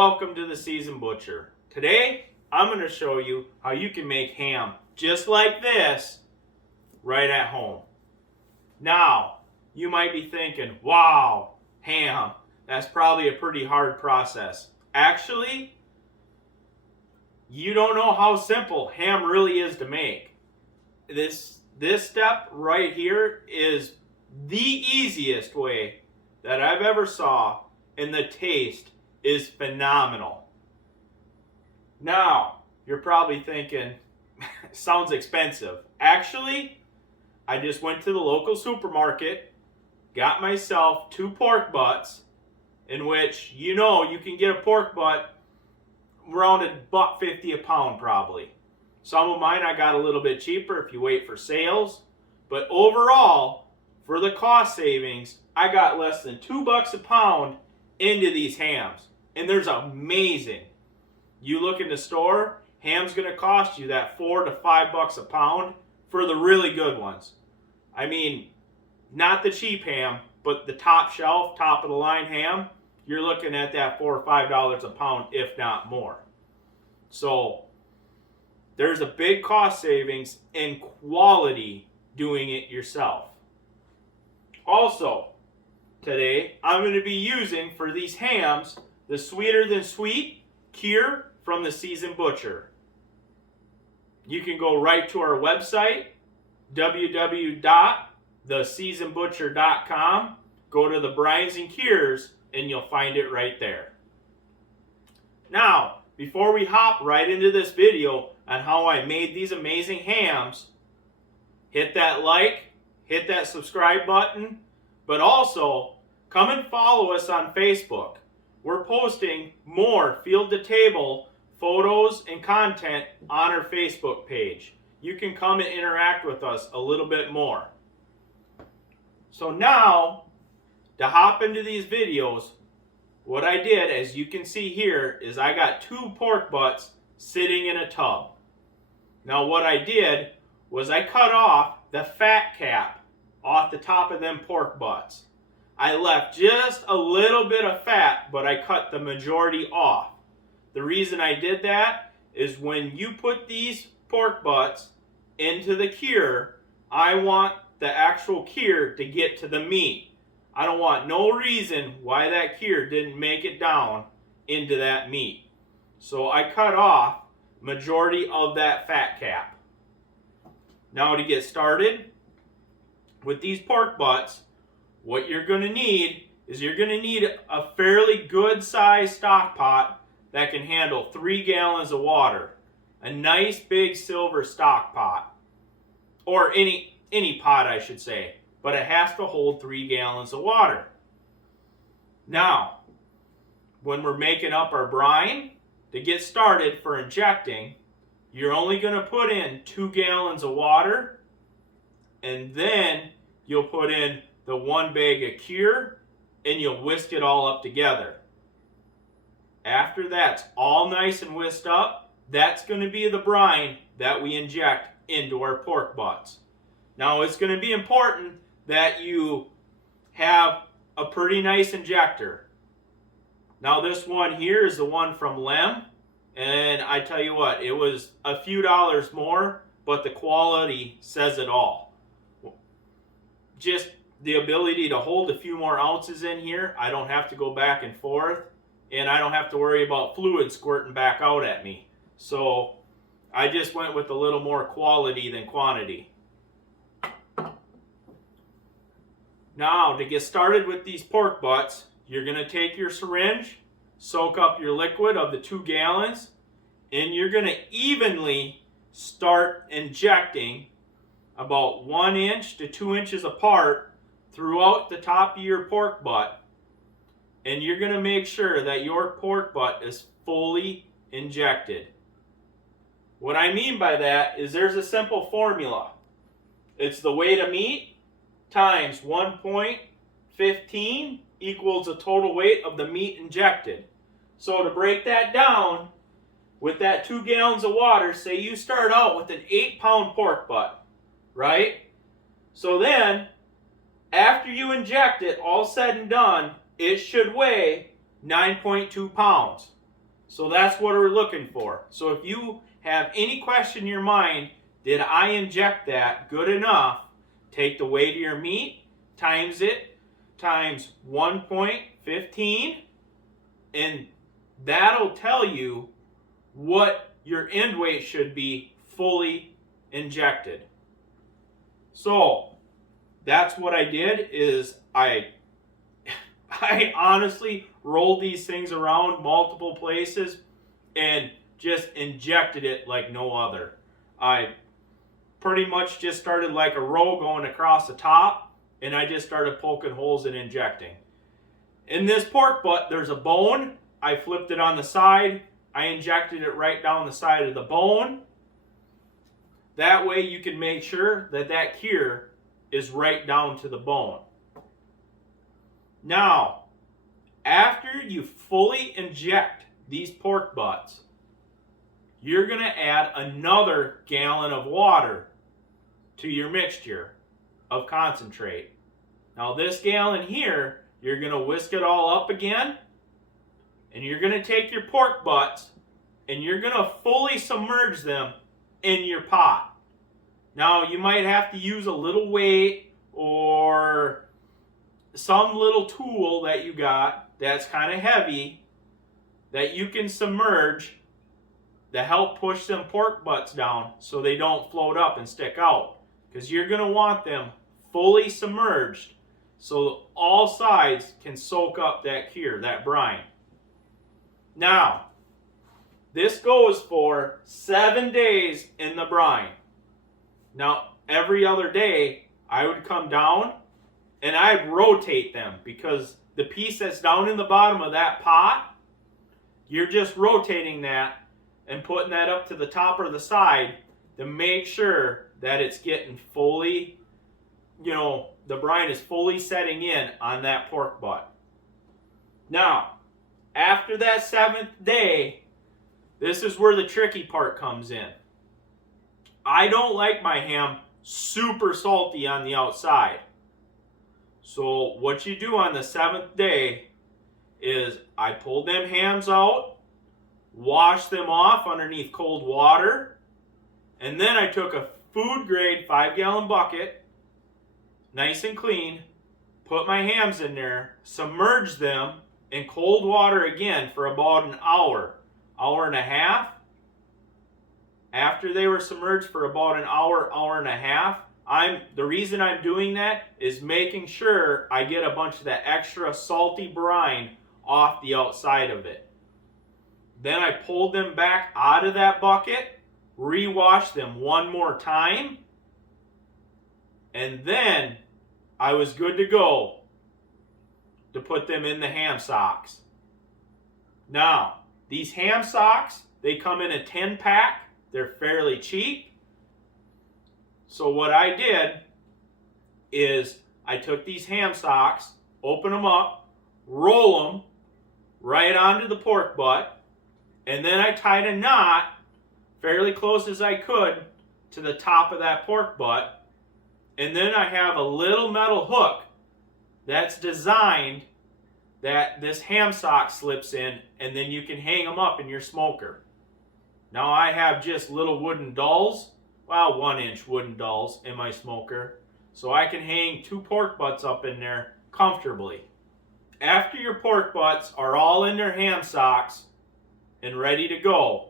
welcome to the Seasoned Butcher. Today, I'm going to show you how you can make ham just like this right at home. Now, you might be thinking, wow, ham, that's probably a pretty hard process. Actually, you don't know how simple ham really is to make. This step right here is the easiest way that I've ever saw, and the taste is phenomenal. Now, you're probably thinking, sounds expensive. Actually, I just went to the local supermarket, got myself 2 pork butts, in which you can get a pork butt around $1.50 a pound probably. Some of mine I got a little bit cheaper if you wait for sales, but overall, for the cost savings, I got less than $2 a pound into these hams, and they're amazing. You look in the store, ham's going to cost you that $4 to $5 a pound for the really good ones. I mean, not the cheap ham, but the top shelf, top of the line ham, you're looking at that $4 or $5 a pound, if not more. So there's a big cost savings in quality doing it yourself. Also, today, I'm going to be using for these hams the Sweeter Than Sweet Cure from the Seasoned Butcher. You can go right to our website, www.theseasonedbutcher.com, go to the brines and cures, and you'll find it right there. Now, before we hop right into this video on how I made these amazing hams, hit that like, hit that subscribe button, but also come and follow us on Facebook. We're posting more field to table photos and content on our Facebook page. You can come and interact with us a little bit more. So now, to hop into these videos, what I did, as you can see here, is I got 2 pork butts sitting in a tub. Now what I did was I cut off the fat cap off the top of them pork butts. I left just a little bit of fat, but I cut the majority off. The reason I did that is when you put these pork butts into the cure, I want the actual cure to get to the meat. I don't want no reason why that cure didn't make it down into that meat. So I cut off majority of that fat cap. Now to get started with these pork butts, what you're going to need is you're going to need a fairly good sized stock pot that can handle 3 gallons of water. A nice big silver stock pot. Or any pot, I should say. But it has to hold 3 gallons of water. Now, when we're making up our brine, to get started for injecting, you're only going to put in 2 gallons of water, and then you'll put in the 1 bag of cure, and you'll whisk it all up together. After that's all nice and whisked up, that's going to be the brine that we inject into our pork butts. Now it's going to be important that you have a pretty nice injector. Now this one here is the one from Lem, and I tell you what, it was a few dollars more, but the quality says it all. Just the ability to hold a few more ounces in here. I don't have to go back and forth, and I don't have to worry about fluid squirting back out at me. So I just went with a little more quality than quantity. Now to get started with these pork butts, you're going to take your syringe, soak up your liquid of the 2 gallons, and you're going to evenly start injecting about 1 inch to 2 inches apart throughout the top of your pork butt. And you're going to make sure that your pork butt is fully injected. What I mean by that is there's a simple formula. It's the weight of meat times 1.15 equals the total weight of the meat injected. So to break that down, with that 2 gallons of water, say you start out with an 8-pound pork butt, right? So then, after you inject it, all said and done, it should weigh 9.2 pounds. So that's what we're looking for. So if you have any question in your mind, did I inject that good enough? Take the weight of your meat, times it, times 1.15, and that'll tell you what your end weight should be fully injected. So that's what I did is I honestly rolled these things around multiple places and just injected it like no other. I pretty much just started like a row going across the top, and I just started poking holes and injecting. In this pork butt, there's a bone. I flipped it on the side. I injected it right down the side of the bone. That way you can make sure that that cure is right down to the bone. Now, after you fully inject these pork butts, you're going to add another gallon of water to your mixture of concentrate. Now this gallon here, you're going to whisk it all up again, and you're going to take your pork butts and you're going to fully submerge them in your pot. Now you might have to use a little weight or some little tool that you got that's kind of heavy that you can submerge to help push them pork butts down so they don't float up and stick out. Because you're going to want them fully submerged so all sides can soak up that cure, that brine. Now, this goes for 7 days in the brine. Now, every other day, I would come down and I'd rotate them because the piece that's down in the bottom of that pot, you're just rotating that and putting that up to the top or the side to make sure that it's getting fully, the brine is fully setting in on that pork butt. Now, after that 7th day, this is where the tricky part comes in. I don't like my ham super salty on the outside. So what you do on the 7th day is I pull them hams out, wash them off underneath cold water, and then I took a food grade 5-gallon bucket, nice and clean, put my hams in there, submerged them in cold water again for about an hour, hour and a half. After they were submerged for about an hour, hour and a half, the reason I'm doing that is making sure I get a bunch of that extra salty brine off the outside of it. Then I pulled them back out of that bucket, re-washed them one more time, and then I was good to go to put them in the ham socks. Now, these ham socks, they come in a 10-pack. They're fairly cheap. So what I did is I took these ham socks, open them up, roll them right onto the pork butt, and then I tied a knot fairly close as I could to the top of that pork butt. And then I have a little metal hook that's designed that this ham sock slips in, and then you can hang them up in your smoker. Now I have just little wooden dowels, 1-inch wooden dowels in my smoker, so I can hang 2 pork butts up in there comfortably. After your pork butts are all in their ham socks and ready to go,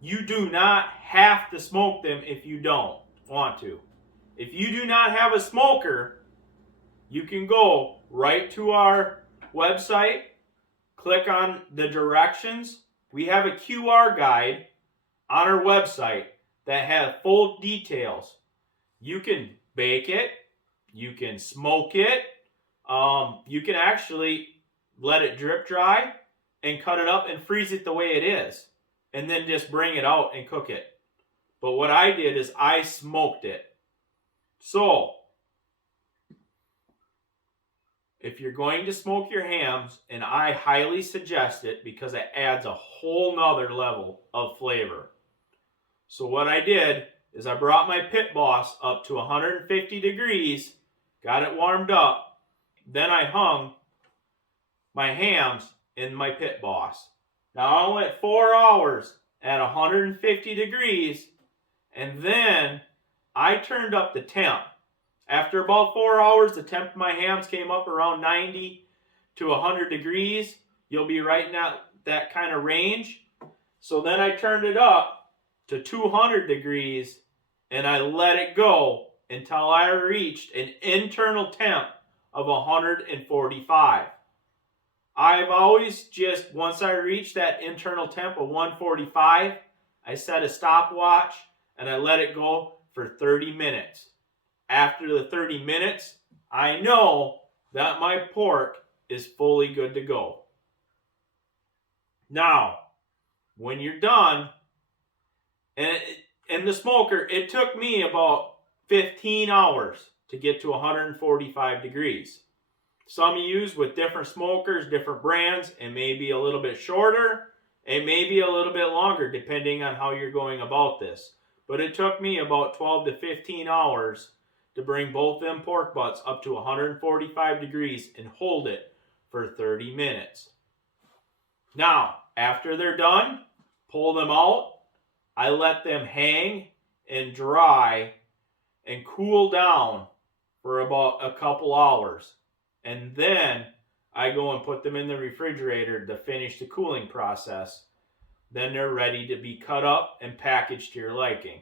you do not have to smoke them if you don't want to. If you do not have a smoker, you can go right to our website, click on the directions. We have a QR guide on our website that has full details. You can bake it, you can smoke it, you can actually let it drip dry and cut it up and freeze it the way it is, and then just bring it out and cook it. But what I did is I smoked it. So, if you're going to smoke your hams, and I highly suggest it because it adds a whole nother level of flavor. So what I did is I brought my pit boss up to 150 degrees, got it warmed up, then I hung my hams in my pit boss. Now I went 4 hours at 150 degrees, and then I turned up the temp. After about 4 hours, the temp of my hams came up around 90 to 100 degrees. You'll be right in that kind of range. So then I turned it up to 200 degrees, and I let it go until I reached an internal temp of 145. I've always just, once I reach that internal temp of 145, I set a stopwatch and I let it go for 30 minutes. After the 30 minutes, I know that my pork is fully good to go. Now, when you're done, and the smoker, it took me about 15 hours to get to 145 degrees. Some use with different smokers, different brands, it may be a little bit shorter, it may be a little bit longer depending on how you're going about this. But it took me about 12 to 15 hours to bring both them pork butts up to 145 degrees and hold it for 30 minutes. Now, after they're done, pull them out. I let them hang and dry and cool down for about a couple hours. And then I go and put them in the refrigerator to finish the cooling process. Then they're ready to be cut up and packaged to your liking.